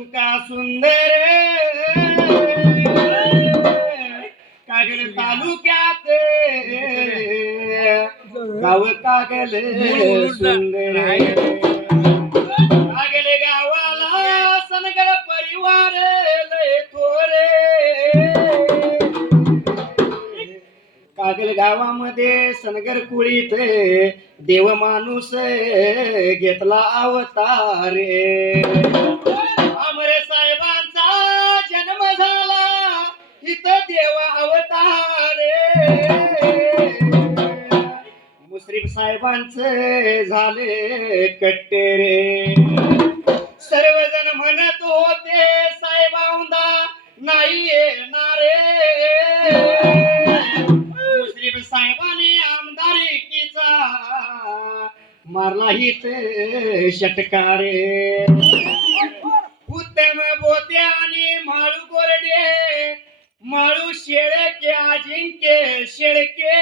तुका सुंदर कागल तालुक्यात गाव कागल सुंदर कागल गावाला सनगर परिवार लय थोरे कागल गावामध्ये सनगर कुळीत देव माणूस घेतला अवतारे आमरे साहेबांचा जन्म झाला इथं देव अवतारे मुश्रीफ साहेबांचे झाले कट्टेरे सर्वजण म्हणत होते साहेबांदा नाही येणारे मुश्रीफ साहेबांनी आमदारकीचा मारला हित षटकारे उत्तम बोते आणि माळू गोरडे माळू शेळके अजिंक्य शेळके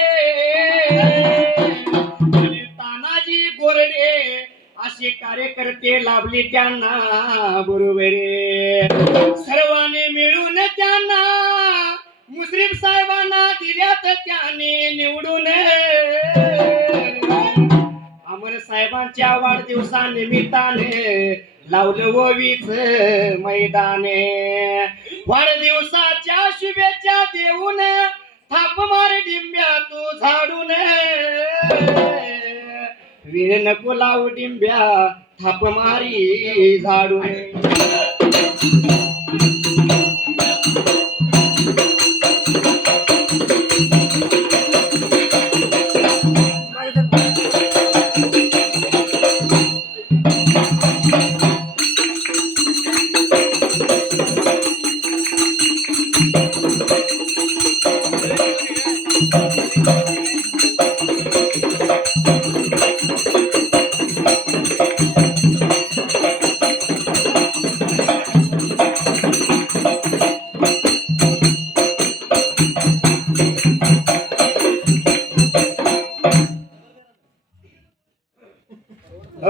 तानाजी गोरडे असे कार्यकर्ते लाभले त्यांना बरोबरे सर्वांनी मिळून त्यांना मुश्रीफ साहेबांना दिल्यात त्याने निवडून अमर साहेबांच्या वाढदिवसानिमित्ताने लावलं ओवीच मैदाने वाढदिवसाच्या शुभेच्छा देऊन थाप मार डिंब्या तू झाडून वीर नको लावू डिंब्या थाप मारी झाडून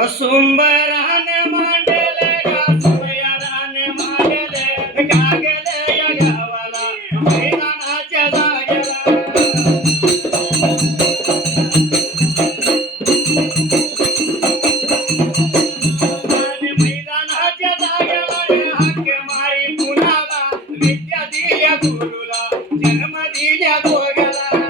सुंबरान मांडले सुंबरान मांडले गागले या गावाला मैदानाच्या जागेला मैदानाच्या जागेला हक्क मारी कुणाला विद्या दिल्या गुरुला जन्म दिल्या गोग्याला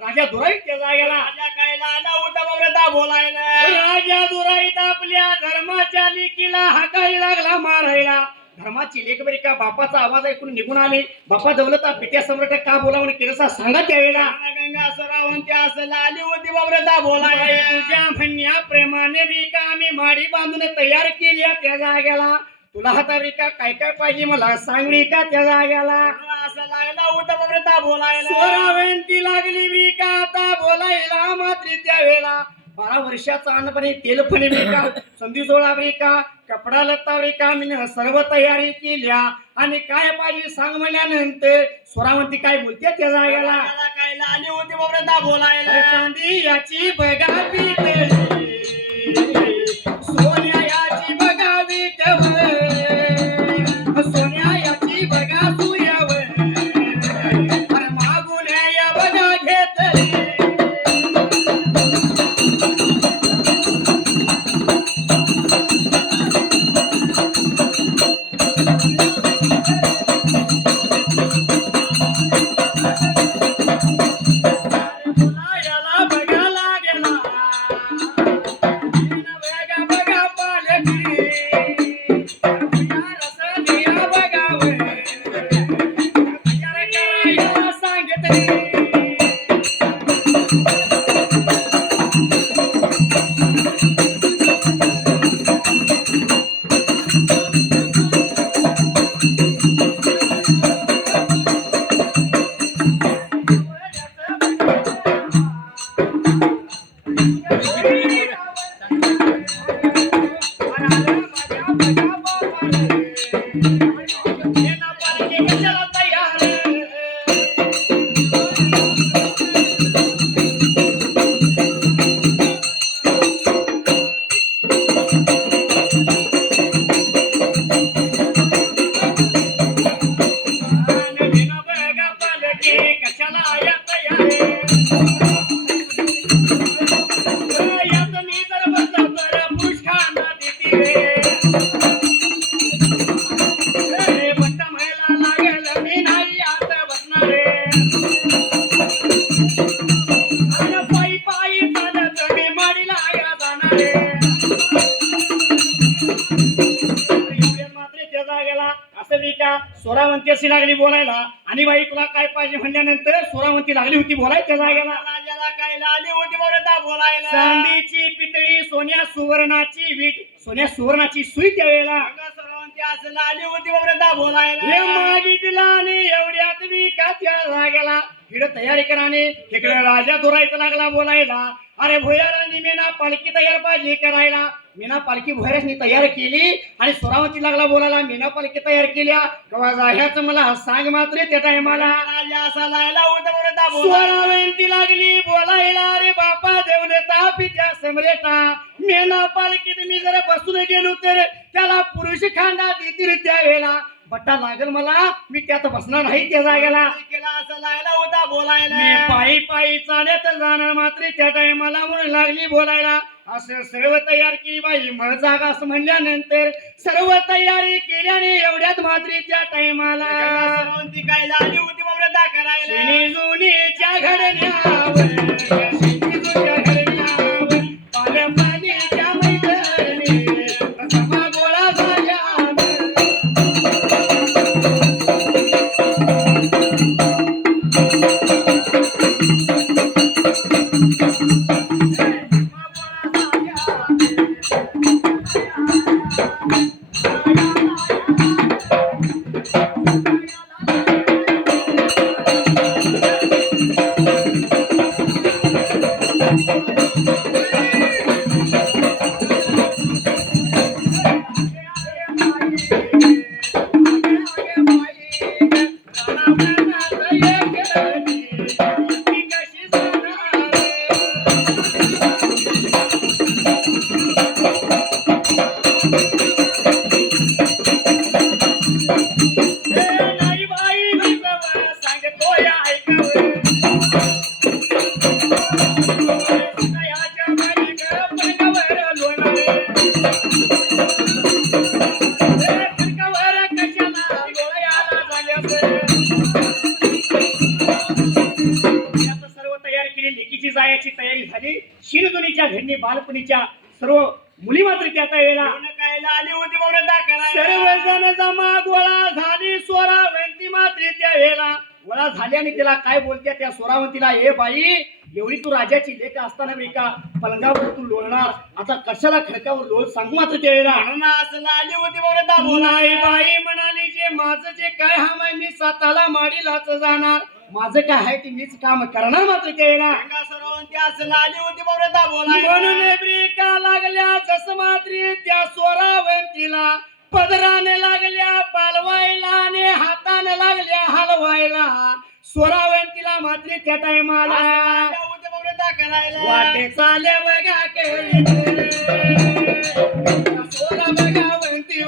राजा दुराईच्या जागेला राजा काय लाला उठा बाबा बोलायला राजा दुराईत आपल्या धर्माच्या लेकीला हाकायला लागला मारायला धर्माची लेक बरी का बापाचा आवाज ऐकून निघून आले बापा दौलता पित्या सम्राट का बोलावून केलं सांगा त्यावेळेला गंगा सरावंती असं लाली होती बाबा बोलायला तुझ्या म्हणण्या प्रेमाने बी का आम्ही माडी बांधून तयार केली त्या जागेला तुला हातावरी का काय काय पाहिजे मला सांगली का त्या जाग्याला असं लागला उठ बाबा बोलायला सोरावंती लागली बी का आता बोलायला मात्र त्यावेळेला 12 वर्षाचा अनपणे तेल फणी बी का संधी जोळावरी का कपडा लत्तावरी का मी सर्व तयारी केल्या आणि काय पाहिजे सांग म्हणल्यानंतर सोरावंती काय बोलते त्या जाग्याला काय लाली होती उद्भवता बोलायला चांदी याची बघा पितळी सोन्या याची बघा विटवर सोन्या याची बघा सूर्यावर अरे मागून या बघा घेतली सोरावंती अशी लागली बोलायला आणि बाई तुला काय पाहिजे म्हणल्यानंतर सोरावंती लागली होती बोलाय त्या जागेला राजाला काय लागली होती बोलायला चांदीची पितळी सोन्या सुवर्णाची वीट सोन्या सुवर्णाची सुई त्यावेळेला सोरावंती असं लागली होती बोलायला मागितला आणि एवढ्यात मी का त्या जागेला इकडे तयारी कराने इकडे राजा दुरायचा लागला बोलायला अरे भुयारांनी मेना पालखी तयार पाहिजे करायला मीना पालखी भुयारांनी तयार केली आणि सोरावंती लागला बोलायला मीना पालखी तयार केल्या केव्हा जाह्याच मला सांग मात्र त्या टायमाला राजा असा लायला होता सोरावंती लागली बोलायला अरे बापा देवता पित्या सम्रेटा मीना पालखीत मी जर बसून गेलो तर त्याला पुरुष खांडा देतील त्यावेळेला बट्टा लागल मला मी त्यात बसणार नाही त्या जागेला असं लायला होता बोलायला मी पायी पायी चालत जाणार मात्र त्या टायमाला म्हणून लागली बोलायला असं सर्व तयार केली बाई मग जागा असं म्हणल्यानंतर सर्व तयारी केल्याने एवढ्यात मात्र त्या टायमाला काय लागली होती बाबा करायला जुनीच्या घडण्यावर जुनीच्या घडण्यावर पाण्या पाण्याच्या मैदानी समा गोळा झाल्या जायची तयारी झाली शिरदुनीच्या घडणी बालपणीच्या सर्व मुली मात्र त्या वेळेला आली होती सर्वजण जमा गोळा झाली सोरावंती मात्र त्या वेळेला गोळा झाल्याने तिला काय बोलत्या त्या सोरावंतीला हे बाई एवढी तू राजाची लेक असताना बेका पलंगावर तू लोळणार आता कशाला खडकावर लोळ सांग मात्र त्या वेळेला असं आली होती बाई म्हणाली जे माझं जे काय हम आहे मी स्वतःला माडीलाच जाणार माझं काय आहे ते मीच काम करणार मात्र त्याला असं आली होती म्हणून ब्रेका लागल्या जस मात्र त्या सोरावंतीला पदराने लागल्या पालवायला आणि हाताने लागल्या हलवायला स्वरावंतीला मात्र त्या टायमाला वाटे चाले बघा केळी सोरा बघा वंती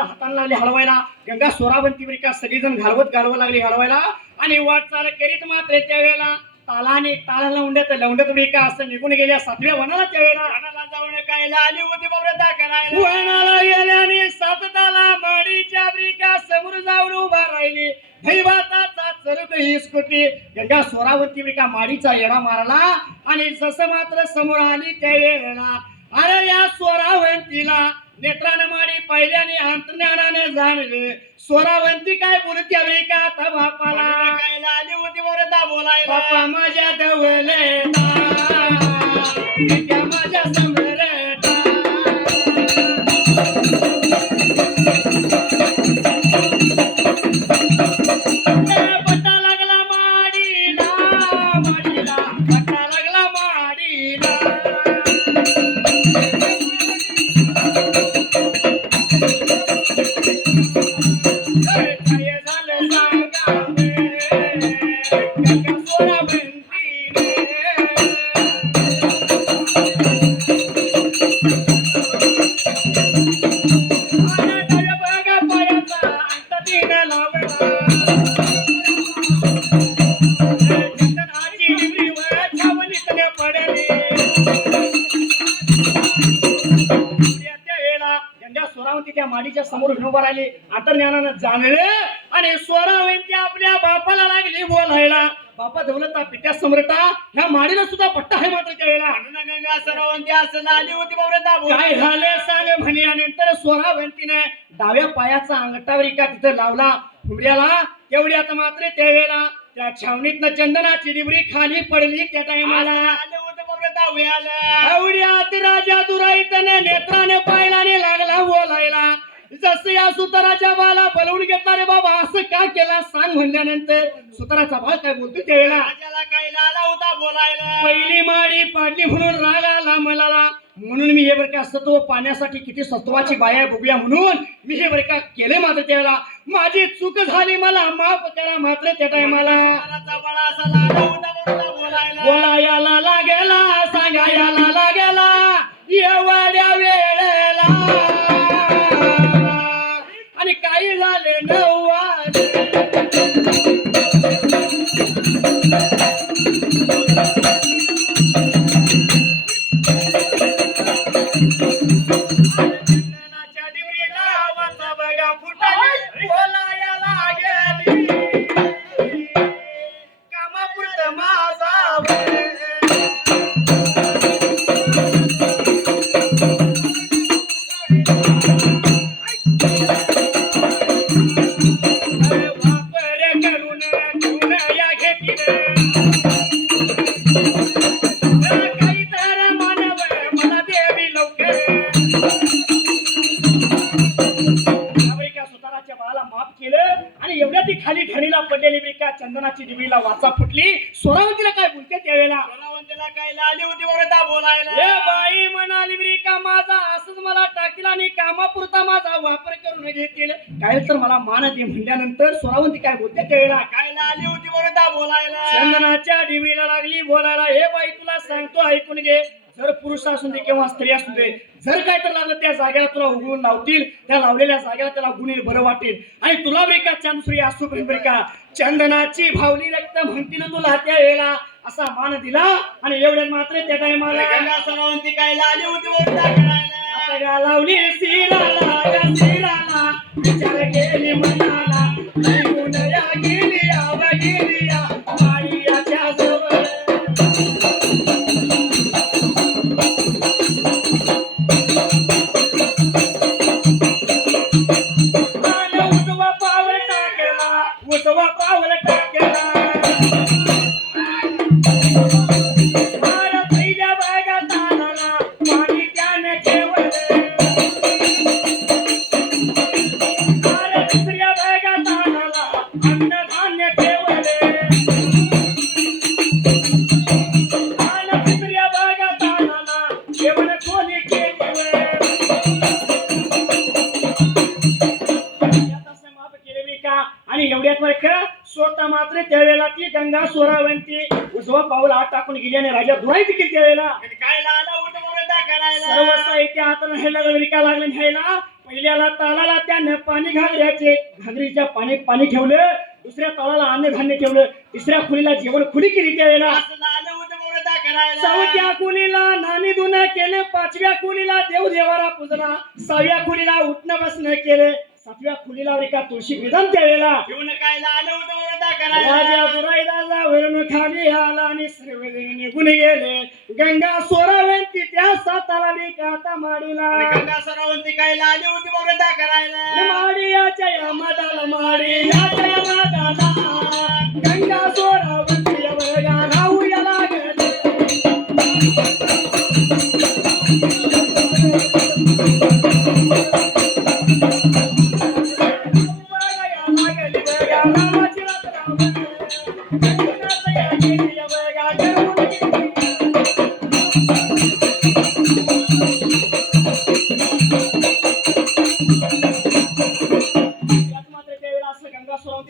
हाताला लागले हलवायला गंगा स्वरावंतीवर का सगळीजण घालवा लागली आणि वाटचाल करीत मात्र त्यावेळेला तालाने ताला लवंडत का असं निघून गेल्या 7व्या वनाला त्यावेळेला वनाला जाऊन काय आली होती बाबा करायला वनाला गेल्याने 7 ताला माडीच्या ब्रिका समोर जाऊन उभा राहिली दैवाताचा चरक हिसकुटी गंगा स्वरावंती ब्रिका माडीचा येडा मारला आणि जसं मात्र समोर आली त्यावेळेला अरे या स्वरावंतीला नेत्राने माडी पहिल्याने अंतर्ज्ञानाने जाणले स्वरावंती काय बोलते हवी का आता बापाला काय आली होती बरं बोलायला बापा माझ्या दवले माझ्या समोर पट्टा लागला माडीला पट्टा लागला माडीला त्या माडीच्या समोर उभा राहिली अंतर्ज्ञानानं जाणले आणि स्वरावंती आपल्या बापाला लागली बोलायला बापा दौलता पित्या सम्राटा ह्या माडीला सुद्धा पट्टा आहे मात्र त्यावेळेला गंगा स्वरावंती असं आली होती बाबा काय झाले सांग म्हणे आणि नंतर स्वरावंतीने डाव्या पायाचा अंगठावर का तिथे लावला फुमऱ्याला तेवढ्यात मात्र त्यावेळेला त्या छावणीतनं चंदनाची डिबरी खाली पडली त्या टाइमाला एवढ्यात राजा दुराईतने नेत्राने पाहिलाने लागला बोलायला जसं या सुताराच्या बाला बोलवून घेतला रे बाबा असं का केला सांग म्हणल्यानंतर सुताराचा बाळ काय बोलतो त्यावेळेला राजाला काय लाला होता बोलायला पहिली माडी पाडली म्हणून राग आला मला म्हणून मी हे बरं का सत्व पाण्यासाठी किती सत्वाची बाया बघूया म्हणून मी हे बरं का केले मात्र त्यावेळेला माझी चूक झाली मला माफ करा मात्र त्या टायमाला बोलायला लागेला सांगायला लागेला एवढ्या वेळेला आणि काही झाले नव्वाले खाली ढणीला पडलेली ब्रिका चंदनाची डिबीला वाचा फुटली स्वरावंतीला काय बोलते त्यावेळेला स्वरावंतीला काय आली होती बरं बोलायला ए बाई म्हणाली ब्रिका माझा असंच मला टाकील आणि कामापुरता माझा वापर करून घेतील काय तर मला मान दे म्हणल्यानंतर स्वरावंती काय बोलते त्यावेळेला काय आली होती बरं बोलायला चंदनाच्या डिबीला लागली बोलायला हे बाई तुला सांगतो ऐकून घे जर पुरुष असून दे किंवा स्त्री असून दे जर काय तर लागलं त्या जागेला तुला उगवून लावतील त्या लावलेल्या जागेला त्याला गुन्हे बरं वाटेल आणि तुला ब्रेका चंद्रसूर्य असू ब्रेका चंदनाची भावली रक्त म्हणतील तुला त्या वेळेला असा मान दिला आणि एवढ्यात मात्र त्या टायमाला स्वरावंती काय आली होती लावली सिराला विचार केली मनाला गेली माळीच्या जवळ मात्र त्यावेळेला ती गंगा सोरावंती उजवा पाऊल आत टाकून गेली आणि राजा दुराई देखील त्यावेळेला काय लाला उठ मोरदा करायला सर्व साहित्य हातानं न्यायला रिका लागले न्यायला. पहिल्याला तालाला त्यानं पाणी घागऱ्याचे घागरीच्या पाणी ठेवलं, दुसऱ्या तालाला अन्नधान्य ठेवलं, तिसऱ्या खोलीला जेवण खुली केली त्यावेळेला. असं लाला उठ मोरदा करायला चौथ्या खोलीला नाणी धुणं केलं, पाचव्या खोलीला देव देवारा पूजला, सहाव्या खोलीला उठणं बसणं केलं, सातव्या खोलीला एका तुळशी विधान त्यावेळेला. घेऊन काय लाला उठ मोरदा करायला राजा दुराईदाचा वरून खाली आला आणि सर्व निघून गेले. गंगा सोरावंती त्या साताला विकाता माडीला. गंगा सरावंती काय लाली उठ मोरदा करायला माडी याच्या या मादाला माडी याच्या या मादाला गंगा सोरावंती बघा राहू या लागले.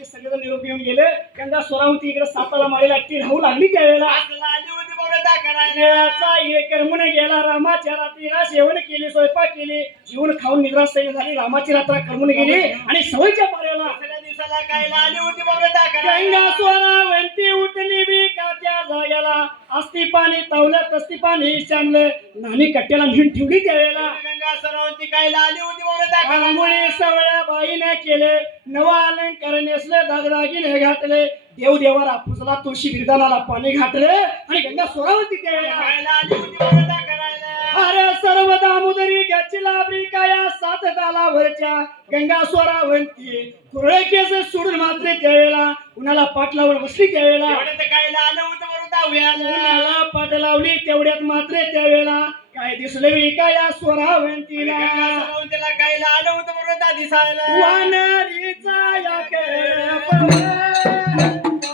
सगळेजण निरोप येऊन गेले. गंगा सोरावंती इकडे साताला माळीला एकटी राहू लागली त्यावेळेला. असं लाली उठ मोरदा करायला वेळाचा एक करमून गेला. रामाच्या रात्रीला जेवण केले, स्वयंपाक केले, जेवण खाऊन निद्रास्थैर्य झाली. रामाची रात्र करमून गेली आणि सवयीच्या पाऱ्याला दुसऱ्या दिवसाला काय लाली उठ मोरदा करायला गंगा सोरावंती उठली बी का त्या जाग्याला. अस्ती पाणी तावलं, तस्ती पाणी शामलं, नाणी कट्ट्याला नेऊन ठेवली त्यावेळेला. गंगा सरावंती काय लाली उठ मोरदा करायला आंघोळी सवळ्या बाईने केले, नवा अलंकार नेसले, दागदागिने घातले, देव देवारा पुजला, तुळशी विधानाला पाणी घातले आणि गंगा सोरावंती त्यावेळेला. काय लाली उठ मोरदा करायला अरे सर्व दामोदरी गच्चीला ब्रिकाया सात तालावरच्या गंगा सोरावंती कुरळे केस सोडून मात्र त्यावेळेला उन्हाला पाठ लावून बसली त्यावेळेला. एवढं काय लाला उठ मोरदा व्याला उन्हाला पाठ लावली तेवढ्यात मात्र त्यावेळेला काय दिसले ब्रिकाया सोरावंतीला. गंगा सरावंतीला काय लाला उठ मोरदा दिसायला वानरीचा या केळ्या पवन,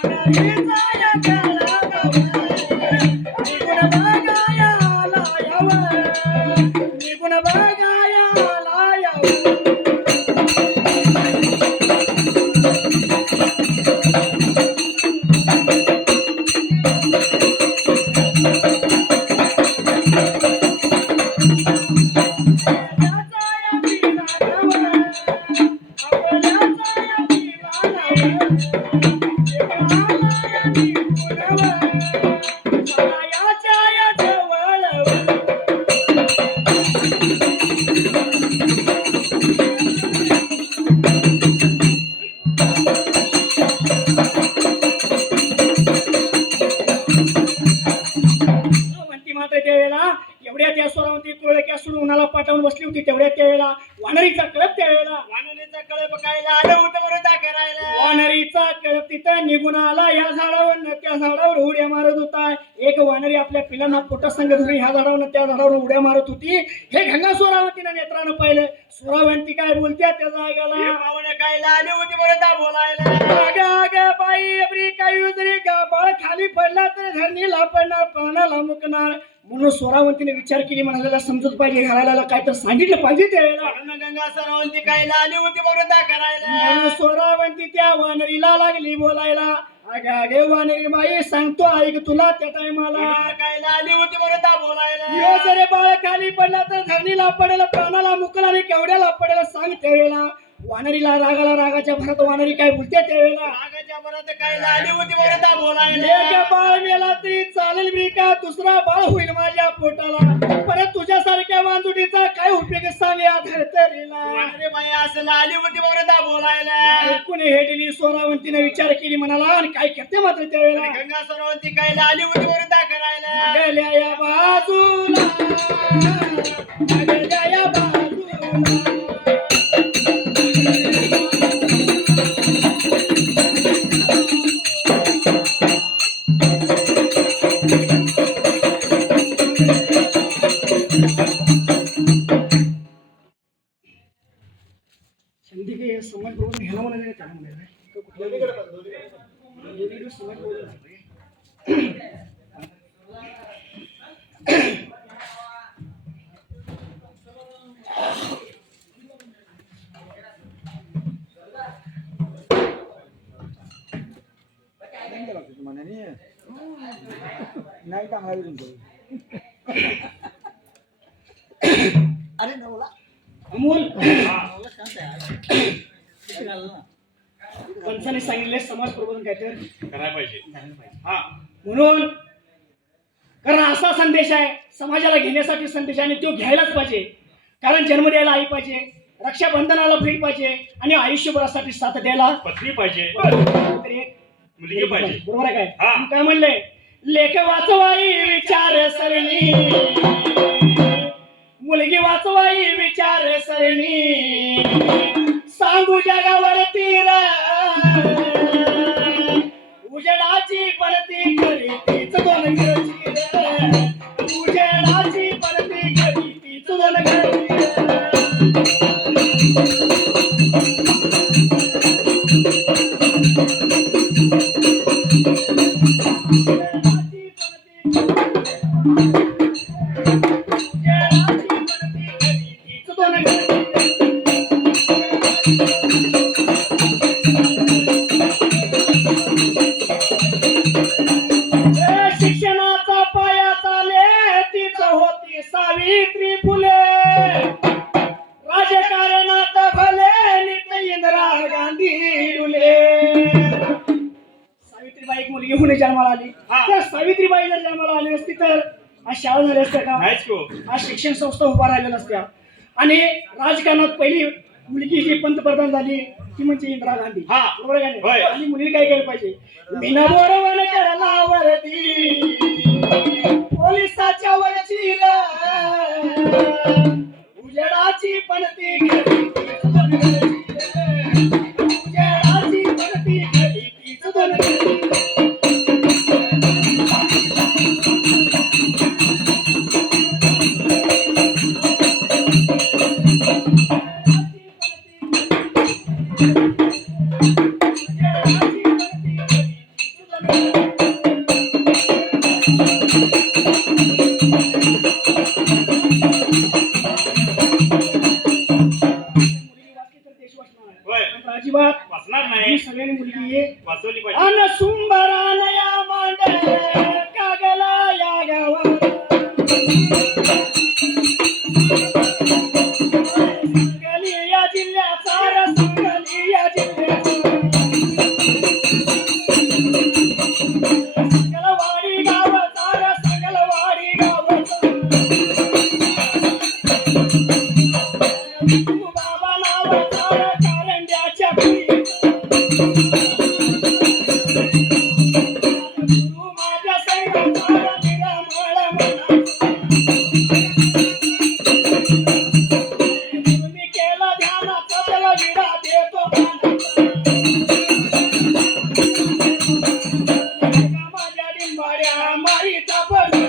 वानरीचा या केळ्या पवन, निघून बघाया आला यावं, निघून बघाया आला यावं. एवढ्या त्या सोरावंती तुळक्या सोडून उन्हाला पाठवून बसली होती. तेवढ्या त्यावेळेला वानरीचा कळप त्यावेळेला वानरीचा कळप काय लाला उठ मोरदा करायला वानरीचा कळप तिथं निघून आला. या झाडावर न त्या झाडावर उड्या मारत होता. एक वानरी आपल्या पिलांना पोटा संग धरून ह्या झाडावर त्या झाडावर उड्या मारत होती. हे गंगा सोरावंतीनं नेत्रानं पाहिलं. सोरावंती काय बोलत्या त्या जागाला पाहुणे काय लाली उठ मोरदा बोलायला अगं बाई अबरी काय उजरी गाबाळ खाली पडला तर धरणीला पडणार, प्राणाला मुकणार. म्हणून सोरावंतीने विचार केली, म्हणाला समजूत पाहिजे, घालायला काय तर सांगितलं पाहिजे त्यावेळेला. म्हणून गंगा सरावंती काय लाली उठ मोरदा करायला म्हणून सोरावंती त्या वानरीला लागली बोलायला. अगे वानरी बाई सांगतो ऐक तुला त्या टायमाला काय लाली उठ मोरदा बोलायला यो जरे बाळ खाली पडला तर धरणीला पडेल, प्राणाला मुकला आणि केवढ्याला पडेल सांग त्यावेळेला. वानरीला रागाला रागाच्या भरात वानरी काय बोलते त्यावेळेला रागाच्या भरात काय लाली उठ मोरदा बोलायला एक बाळ मेला तरी चालेल बी का, दुसरा बाळ होईल माझ्या पोटाला, परत तुझ्यासारख्या वांजुटीचा काय उपयोग सांग या धरतरीला. अरे बाई असं लाली उठ मोरदा बोलायला ऐकून हेडली सोरावंतीने विचार केली म्हणाला आणि काय करते मात्र त्यावेळेला गंगा सरावंती काय लाली उठ मोरदा करायला गेल्या या बाजूला, गेल्या या बाजूला. संधी समाज बरोबर ह्याला म्हणाले त्याला म्हणाले समाज बरोबर नाही चांगला तुमचं. अरे नवला अमोल नवला शांत आहे. पंचाने सांगितले समाज प्रबोधन काहीतरी करायला पाहिजे. झालं पाहिजे. हा म्हणून कारण असा संदेश आहे समाजाला घेण्यासाठी संदेश आहे आणि तो घ्यायलाच पाहिजे. कारण जन्म द्यायला आई पाहिजे, रक्षाबंधनाला भेट पाहिजे आणि आयुष्यभरासाठी साथ द्यायला पत्नी पाहिजे, तरी एक मुलगी पाहिजे. बरोबर आहे काय? हा. मी काय म्हणले लेख वाचवाई विचार सरणी, मुलगी वाचवाई विचार सरणी, सांगू जगावरती उजेडाची पडती खरी तीच दोन घरची उजेडाची पडती खरी तीच दोन घरची शिक्षणाचा पाया चाले तीच होती सावित्री फुले, राजकारणात भले नित इंदिरा गांधी डुले. सावित्रीबाई एक मुलगी होणे जन्माला आली. हा. तर सावित्रीबाई जर जन्माला आली असती तर आज शाळा झाली असत्या का? नाहीच की हो. आज शिक्षण संस्था उभा राहिल्या नसत्या. आणि राजकारणात पहिली मुलगी जी पंतप्रधान झाली ती म्हणजे इंदिरा गांधी. हा. बरोबर आहे का होय. नाही? आणि मुलीने काय केलं पाहिजे? बिना बोरवन करायला वरती पोलिसाच्या वरची उजेडाची पणती घरी तीच दोन घरची. उजेडाची पणती घरी तीच दोन घरची. होय. अजिबात वाचणार ही नाही, सगळ्यांनी मुलगी आहे वाचवली पाहिजे. अन सुंबरानया मांड कागला या गावात सांगली या जिल्ह्याचा र सांगली या जिल्ह्याचा संगलवाडी गावाचा र संगलवाडी गावाचा तू बाबा नावाचा र कारंड्याच्या पुरीचा तू माझ्या संगाचा र निरामळ मनाचा तुम्ही केला ध्यानाचा त्याला विडा देतो मानाचा माझ्या डिंबाड्या मारीचा पडला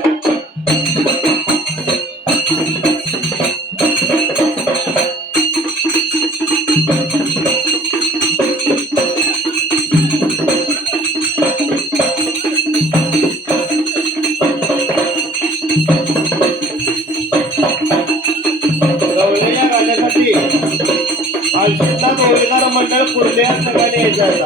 गवळीच्या गाण्यासाठी आलशीतला गवळीदार मंडळ कुर्ले या संघाने यायचा.